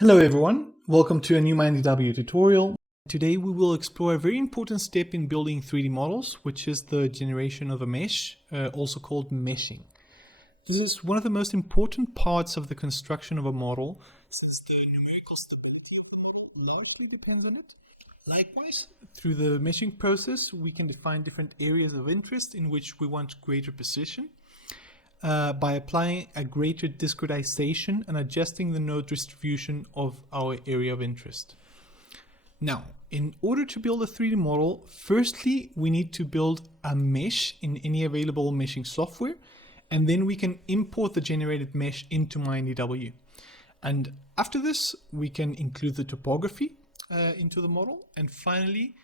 Hello everyone, welcome to a new MINEDW tutorial. Today we will explore a very important step in building 3D models, which is the generation of a mesh, also called meshing. This is one of the most important parts of the construction of a model, since the numerical stability of the model largely depends on it. Likewise, through the meshing process, we can define different areas of interest in which we want greater precision. By applying a greater discretization and adjusting the node distribution of our area of interest. Now, in order to build a 3D model, firstly, we need to build a mesh in any available meshing software, and then we can import the generated mesh into MINEDW. And after this, we can include the topography into the model, and finally,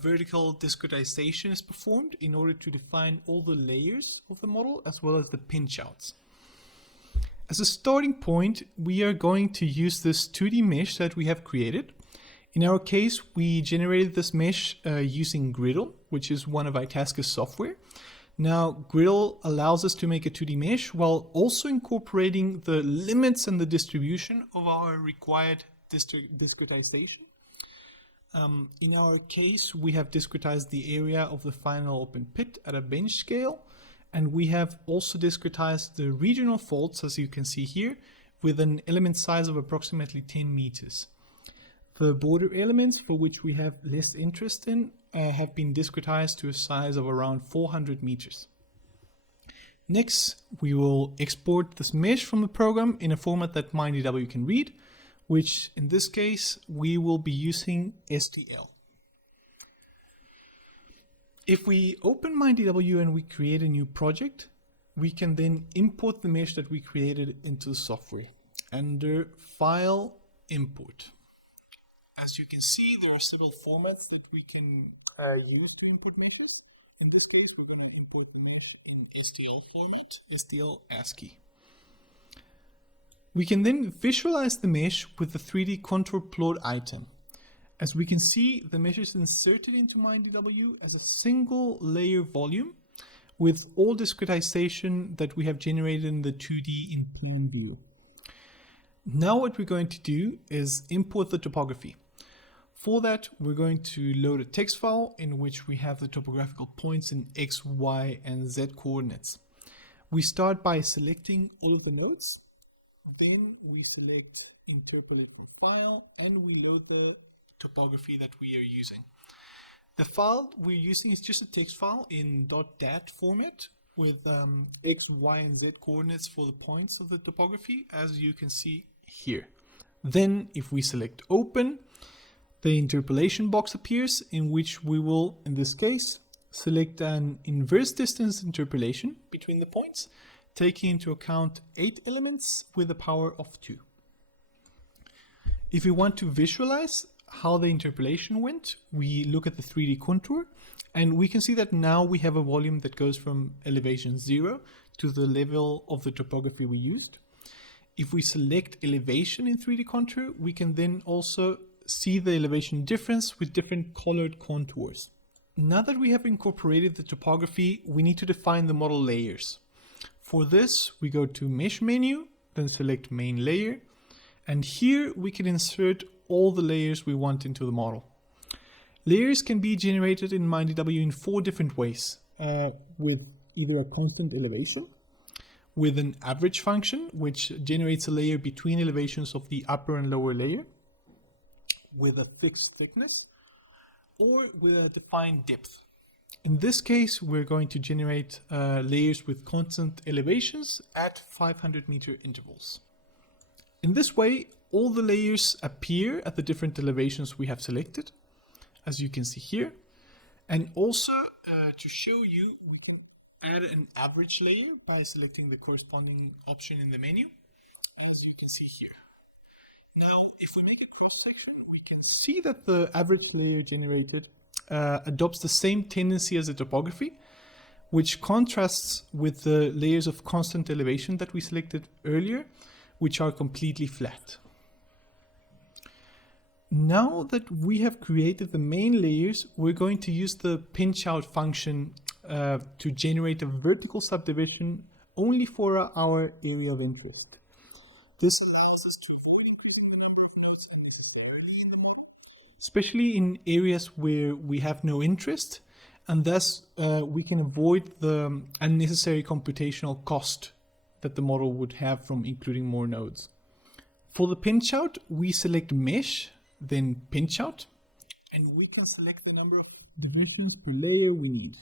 vertical discretization is performed in order to define all the layers of the model as well as the pinch outs. As a starting point, we are going to use this 2D mesh that we have created. In our case, we generated this mesh using Griddle, which is one of ITASCA's software. Now, Griddle allows us to make a 2D mesh while also incorporating the limits and the distribution of our required discretization. In our case, we have discretized the area of the final open pit at a bench scale, and we have also discretized the regional faults, as you can see here, with an element size of approximately 10 meters. The border elements, for which we have less interest in, have been discretized to a size of around 400 meters. Next, we will export this mesh from the program in a format that MINEDW can read, which in this case, we will be using STL. If we open MINEDW and we create a new project, we can then import the mesh that we created into the software under File, Import. As you can see, there are several formats that we can use to import meshes. In this case, we're going to import the mesh in STL format, STL ASCII. We can then visualize the mesh with the 3D contour plot item. As we can see, the mesh is inserted into MINEDW as a single layer volume with all discretization that we have generated in the 2D in plan view. Now what we're going to do is import the topography. For that, we're going to load a text file in which we have the topographical points in X, Y, and Z coordinates. We start by selecting all of the nodes. Then we select interpolate from file and we load the topography that we are using. The file we're using is just a text file in .dat format with X, Y, and Z coordinates for the points of the topography, as you can see here. Then if we select open, the interpolation box appears in which we will, in this case, select an inverse distance interpolation between the points, taking into account 8 elements with a power of 2. If we want to visualize how the interpolation went, we look at the 3D contour, and we can see that now we have a volume that goes from elevation 0 to the level of the topography we used. If we select elevation in 3D contour, we can then also see the elevation difference with different colored contours. Now that we have incorporated the topography, we need to define the model layers. For this, we go to Mesh menu, then select Main Layer, and here we can insert all the layers we want into the model. Layers can be generated in MINEDW in 4 different ways, with either a constant elevation, with an average function, which generates a layer between elevations of the upper and lower layer, with a fixed thickness, or with a defined depth. In this case, we're going to generate layers with constant elevations at 500 meter intervals. In this way, all the layers appear at the different elevations we have selected, as you can see here. And also, to show you, we can add an average layer by selecting the corresponding option in the menu, as you can see here. Now, if we make a cross section, we can see that the average layer generated adopts the same tendency as the topography, which contrasts with the layers of constant elevation that we selected earlier, which are completely flat. Now that we have created the main layers, we're going to use the pinch out function to generate a vertical subdivision only for our area of interest. This allows us to avoid increasing the number especially in areas where we have no interest, and thus we can avoid the unnecessary computational cost that the model would have from including more nodes. For the pinch out, we select mesh, then pinch out, and we can select the number of divisions per layer we need.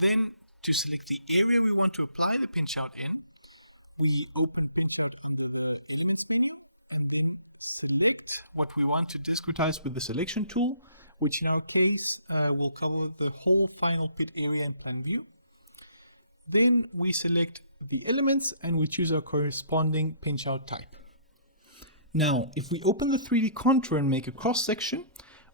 Then, to select the area we want to apply the pinch out in, we open pinch out in the menu and then select what we want to discretize with the selection tool, which in our case will cover the whole final pit area in plan view. Then we select the elements and we choose our corresponding pinch out type. Now, if we open the 3D contour and make a cross section,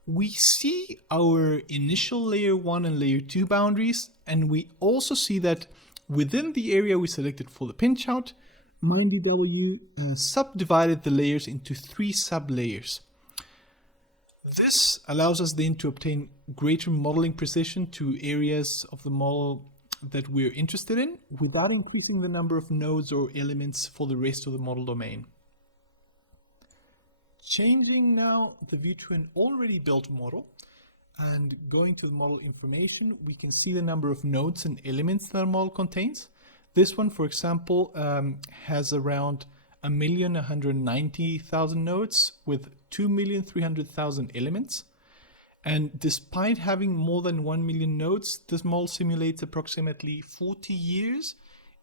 we see our initial layer 1 and layer 2 boundaries, and we also see that within the area we selected for the pinch out, MINEDW subdivided the layers into 3 sub-layers. This allows us then to obtain greater modeling precision to areas of the model that we're interested in without increasing the number of nodes or elements for the rest of the model domain. Changing now the view to an already built model and going to the model information, we can see the number of nodes and elements that our model contains. This one, for example, has around 1,190,000 nodes with 2,300,000 elements. And despite having more than 1 million nodes, this model simulates approximately 40 years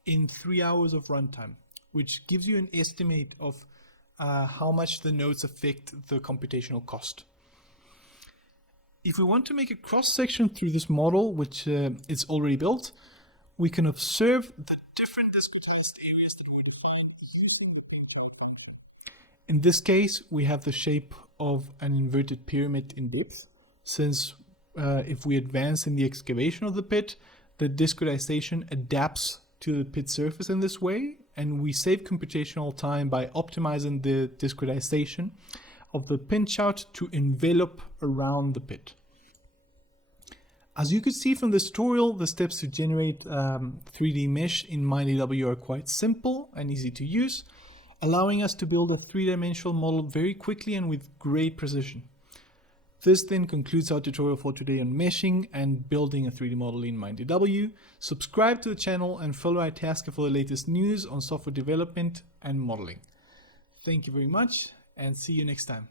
in 3 hours of runtime, which gives you an estimate of how much the nodes affect the computational cost. If we want to make a cross-section through this model, which is already built, we can observe the different discretized areas that we define. In this case, we have the shape of an inverted pyramid in depth, since if we advance in the excavation of the pit, the discretization adapts to the pit surface in this way, and we save computational time by optimizing the discretization of the pinch out to envelop around the pit. As you could see from this tutorial, the steps to generate 3D mesh in MINEDW are quite simple and easy to use, allowing us to build a 3-dimensional model very quickly and with great precision. This then concludes our tutorial for today on meshing and building a 3D model in MINEDW. Subscribe to the channel and follow ITASCA for the latest news on software development and modeling. Thank you very much and see you next time.